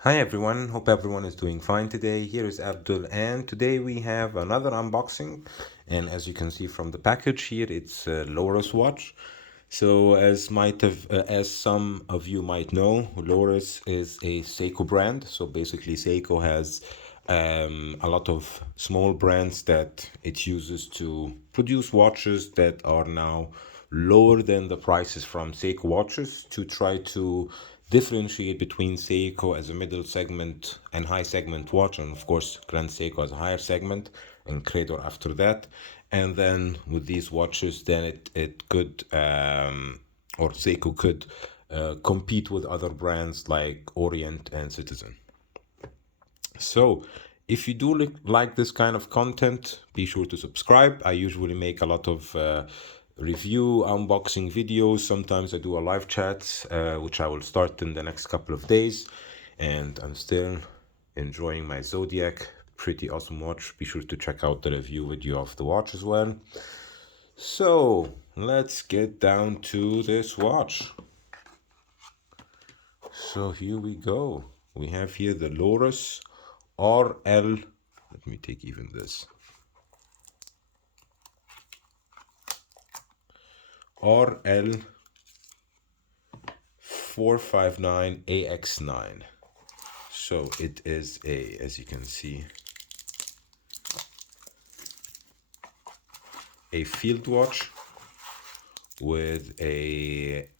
Hi everyone, hope everyone is doing fine today. Here is Abdul, and today we have another unboxing. And as you can see from the package here, it's a Lorus watch. So, as some of you might know, Lorus is a Seiko brand. So basically, Seiko has a lot of small brands that it uses to produce watches that are now lower than the prices from Seiko watches to try to differentiate between Seiko as a middle segment and high segment watch, and of course Grand Seiko as a higher segment, and Credor after that. And then with these watches, then it could or Seiko could compete with other brands like Orient and Citizen. So, if you do like this kind of content, be sure to subscribe. I usually make a lot of review, unboxing videos. Sometimes I do a live chat, which I will start in the next couple of days. And I'm still enjoying my Zodiac. Pretty awesome watch. Be sure to check out the review video of the watch as well. So, let's get down to this watch. So, here we go. We have here the Lorus RL. Let me take even this. RL459AX9. So it is as you can see, a field watch with a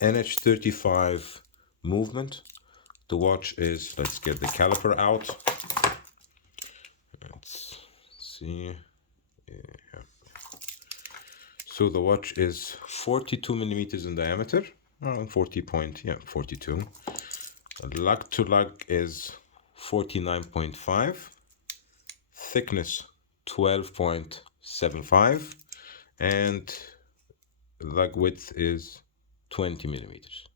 NH35 movement. The watch is, let's get the caliper out. Let's see. Yeah. So the watch is 42 millimeters in diameter, around 42. Lug to lug is 49.5, thickness 12.75, and lug width is 20 millimeters.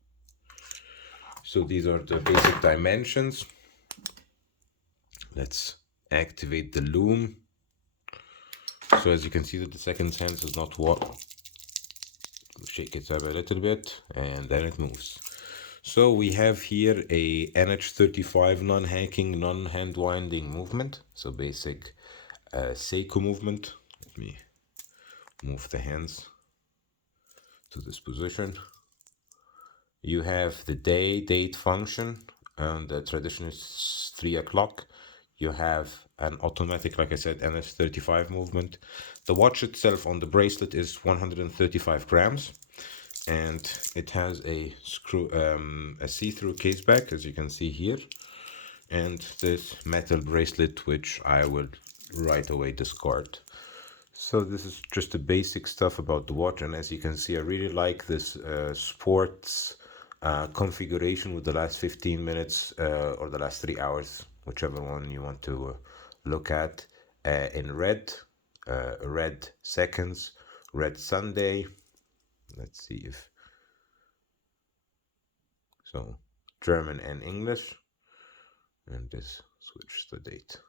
So these are the basic dimensions. Let's activate the loom. So as you can see that the second sense is not what. Shake it up a little bit and then it moves. So we have here a NH35 non-hacking, non-hand winding movement. So basic Seiko movement. Let me move the hands to this position. You have the date function, and the tradition is 3 o'clock. You have an automatic, like I said, NH35 movement. The watch itself on the bracelet is 135 grams. And it has a see-through case back, as you can see here, and this metal bracelet, which I will right away discard. So this is just the basic stuff about the watch, and as you can see, I really like this sports configuration with the last 15 minutes or the last 3 hours, whichever one you want to look at, in red, red seconds, red Sunday. Let's see if so, German and English, and this switch the date.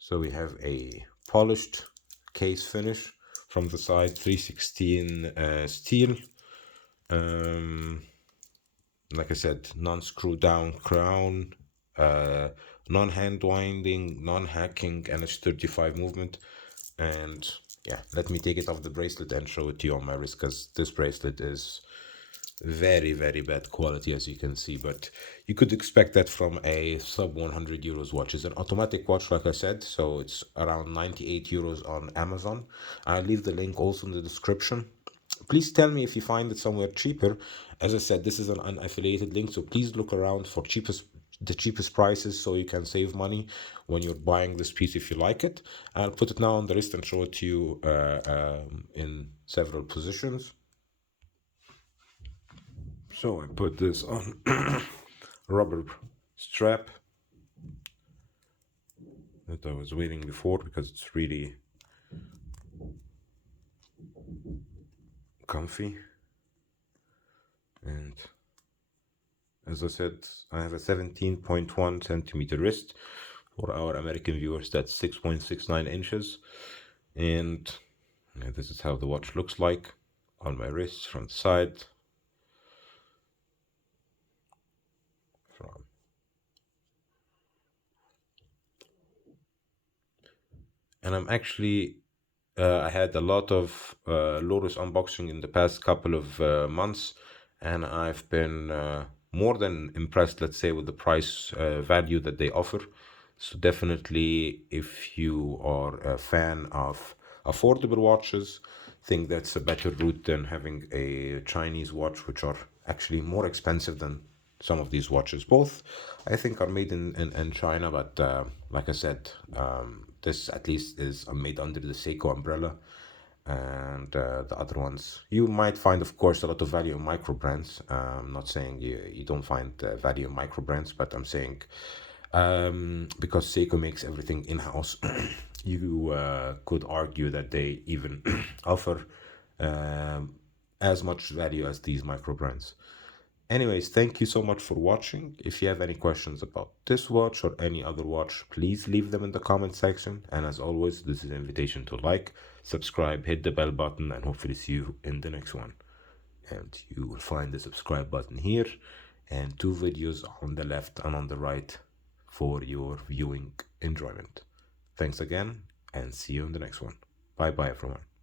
So we have a polished case finish from the side, 316 steel. Like I said, non-screw down crown, non-hand winding, non-hacking, NH35 movement. And yeah, let me take it off the bracelet and show it to you on my wrist, because this bracelet is very bad quality, as you can see, but you could expect that from a sub 100 euros watch. It's an automatic watch, like I said, so it's around 98 euros on Amazon. I'll leave the link also in the description. Please tell me if you find it somewhere cheaper. As I said, this is an unaffiliated link, so please look around for the cheapest prices, so you can save money when you're buying this piece if you like it. I'll put it now on the wrist and show it to you in several positions. So I put this on rubber strap that I was waiting before, because it's really comfy. And as I said, I have a 17.1 centimeter wrist. For our American viewers, that's 6.69 inches. And yeah, this is how the watch looks like on my wrist from the side. And I'm actually I had a lot of Lorus unboxing in the past couple of months, and I've been more than impressed, let's say, with the price value that they offer. So definitely, if you are a fan of affordable watches, think that's a better route than having a Chinese watch, which are actually more expensive than some of these watches. Both, I think, are made in China, but like I said, this at least is made under the Seiko umbrella. And the other ones, you might find, of course, a lot of value in micro brands. I'm not saying you don't find value in micro brands, but I'm saying because Seiko makes everything in house, you could argue that they even offer as much value as these micro brands. Anyways, thank you so much for watching. If you have any questions about this watch or any other watch, please leave them in the comment section. And as always, this is an invitation to like, subscribe, hit the bell button, and hopefully see you in the next one. And you will find the subscribe button here and two videos on the left and on the right for your viewing enjoyment. Thanks again and see you in the next one. Bye bye, everyone.